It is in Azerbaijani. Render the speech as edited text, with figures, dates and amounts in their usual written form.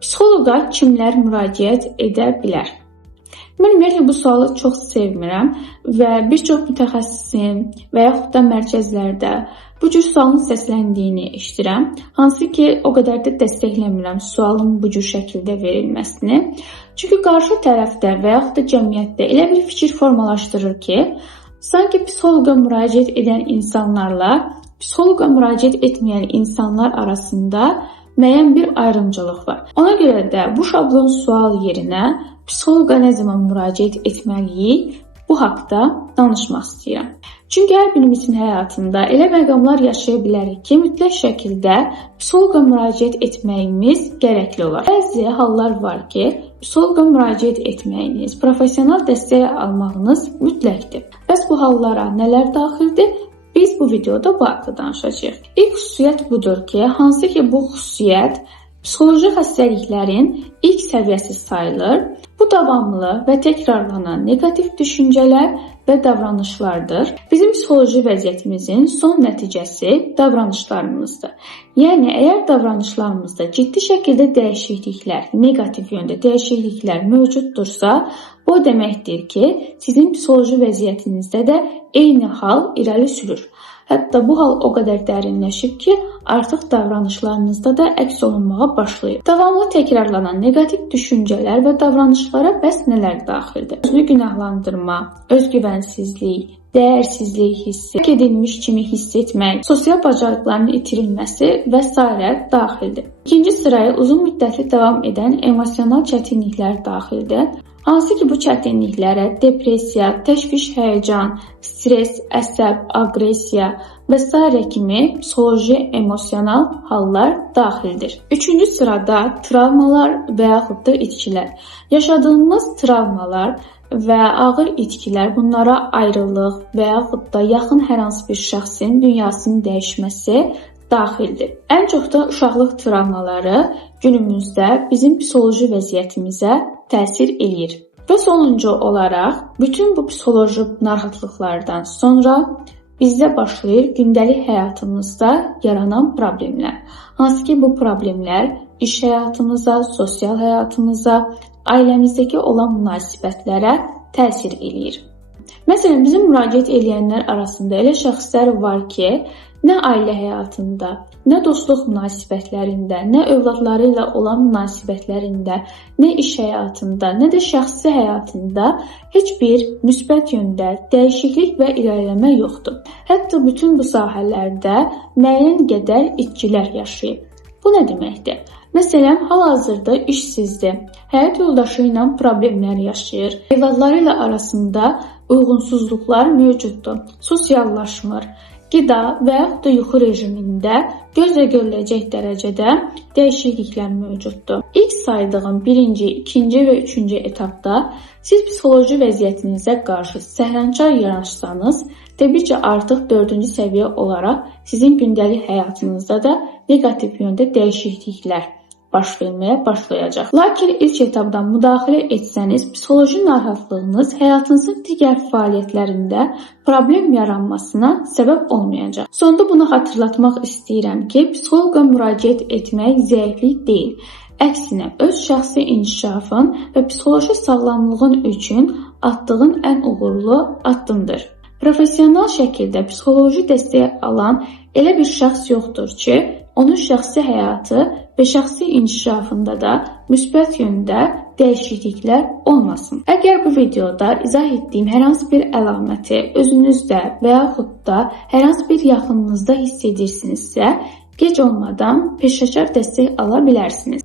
Psixoloqa kimlər müraciət edə bilər? Mən ümumiyyətlə bu sualı çox sevmirəm və bir çox mütəxəssisin və yaxud da mərkəzlərdə bu cür sualın səsləndiyini eşidirəm. Hansı ki, o qədər də dəstəkləmirəm sualın bu cür şəkildə verilməsini. Çünki qarşı tərəfdə və yaxud da cəmiyyətdə elə bir fikir formalaşdırır ki, sanki psixoloqa müraciət edən insanlarla psixoloqa müraciət etməyən insanlar arasında müəyyən bir ayrımcılıq var. Ona görə də bu şablon sual yerinə psixoloqa nə zaman müraciət etməliyik, bu haqda danışmaq istəyirəm. Çünki hər birimizin həyatında elə məqamlar yaşaya bilərik ki, mütləq şəkildə psixoloqa müraciət etməyimiz gərəkli olar. Bəzi hallar var ki, psixoloqa müraciət etməyiniz, professional dəstək almağınız mütləqdir. Bəs bu hallara nələr daxildir? Biz bu videoda bu haqda danışacağıq. İlk xüsusiyyət budur ki, hansı ki bu xüsusiyyət psixoloji xəstəliklərin ilk səviyyəsi sayılır. Bu davamlı və təkrarlanan neqativ düşüncələr və davranışlardır. Bizim psixoloji vəziyyətimizin son nəticəsi davranışlarımızdır. Yəni, əgər davranışlarımızda ciddi şəkildə dəyişikliklər, neqativ yöndə dəyişikliklər mövcuddursa, bu deməkdir ki, sizin psixoloji vəziyyətinizdə də eyni hal irəli sürür. Hətta bu hal o qədər dərinləşib ki, artıq davranışlarınızda da əks olunmağa başlayır. Davamlı təkrarlanan neqativ düşüncələr və davranışlara bəs nələr daxildir? Özünü günahlandırma, özgüvənsizlik, dəyərsizlik hissi, hak edilmiş kimi hiss etmək, sosial bacarıqların itirilməsi və s. daxildir. İkinci sıraya uzun müddətli davam edən emosional çətinliklər daxildir. Hansı ki bu çətinliklərə depressiya, təşviş, həyəcan, stres, əsəb, aqressiya və s. kimi psixoloji, emosional hallar daxildir. Üçüncü sırada travmalar və yaxud da itkilər. Yaşadığımız travmalar və ağır itkilər, bunlara ayrılıq və yaxud da yaxın hər hansı bir şəxsin dünyasının dəyişməsi daxildir. Ən çox da uşaqlıq travmaları günümüzdə bizim psixoloji vəziyyətimizə təsir eləyir. Və sonuncu olaraq, bütün bu psixoloji narahatlıqlardan sonra bizdə başlayır gündəlik həyatımızda yaranan problemlər. Hansı ki, bu problemlər iş həyatımıza, sosial həyatımıza, ailəmizdəki olan münasibətlərə təsir eləyir. Məsələn, bizim müraciət edənlər arasında elə şəxslər var ki, nə ailə həyatında, nə dostluq münasibətlərində, nə övladları ilə olan münasibətlərində, nə iş həyatında, nə də şəxsi həyatında heç bir müsbət yöndə dəyişiklik və irəliləmə yoxdur. Hətta bütün bu sahələrdə müəyyən qədər itkilər yaşayıb. Bu nə deməkdir? Məsələn, hal-hazırda işsizdir, həyat yoldaşı ilə problemlər yaşayır, övladları ilə arasında uyğunsuzluqlar mövcuddur, sosiallaşmır, qida və yaxud da yuxu rejimində gözlə görüləcək dərəcədə dəyişikliklər mövcuddur. İlk saydığım birinci, ikinci və üçüncü etapda siz psixoloji vəziyyətinizə qarşı səhlənçar yanaşsanız, təbii ki, artıq dördüncü səviyyə olaraq sizin gündəlik həyatınızda da neqativ yöndə dəyişikliklər baş verməyə başlayacaq. Lakin ilk etapdan müdaxilə etsəniz, psixoloji narahatlığınız həyatınızın digər fəaliyyətlərində problem yaranmasına səbəb olmayacaq. Sonda bunu xatırlatmaq istəyirəm ki, psixoloqa müraciət etmək zəiflik deyil. Əksinə, öz şəxsi inkişafın və psixoloji sağlamlığın üçün atdığın ən uğurlu addımdır. Professional şəkildə psixoloji dəstək alan elə bir şəxs yoxdur ki, onun şəxsi həyatı və şəxsi inkişafında da müsbət yöndə dəyişikliklər olmasın. Əgər bu videoda izah etdiyim hər hansı bir əlaməti özünüzdə və yaxud da hər hansı bir yaxınınızda hiss edirsinizsə, gec olmadan peşəkar dəstək ala bilərsiniz.